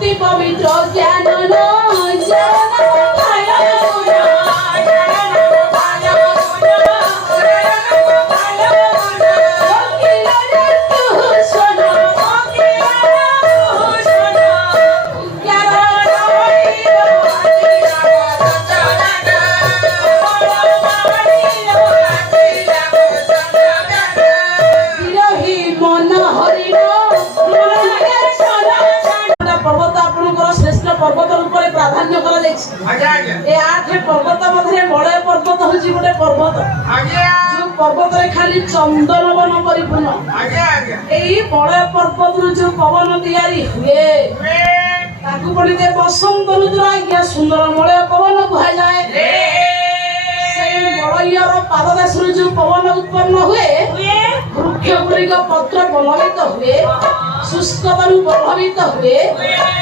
ଅତି ପବିତ୍ର ଜ୍ଞାନ पर्वत रूप प्राधान्य पर्वत मध्य बड़े पर्वत हूँ गोटे पर्वत जो पर्वत खाली चंदन वन परिपूर्ण यही बड़े पर्वत जो पवन तैयारी हुए पुणी बसंत ऋतु आज्ञा सुंदर मलय पवन कह जाए मलयर पाददेश जो पवन उत्पन्न हुए वृक्ष गुड़िक पत्र प्रभावित हुए शुष्कता प्रभावित हुए।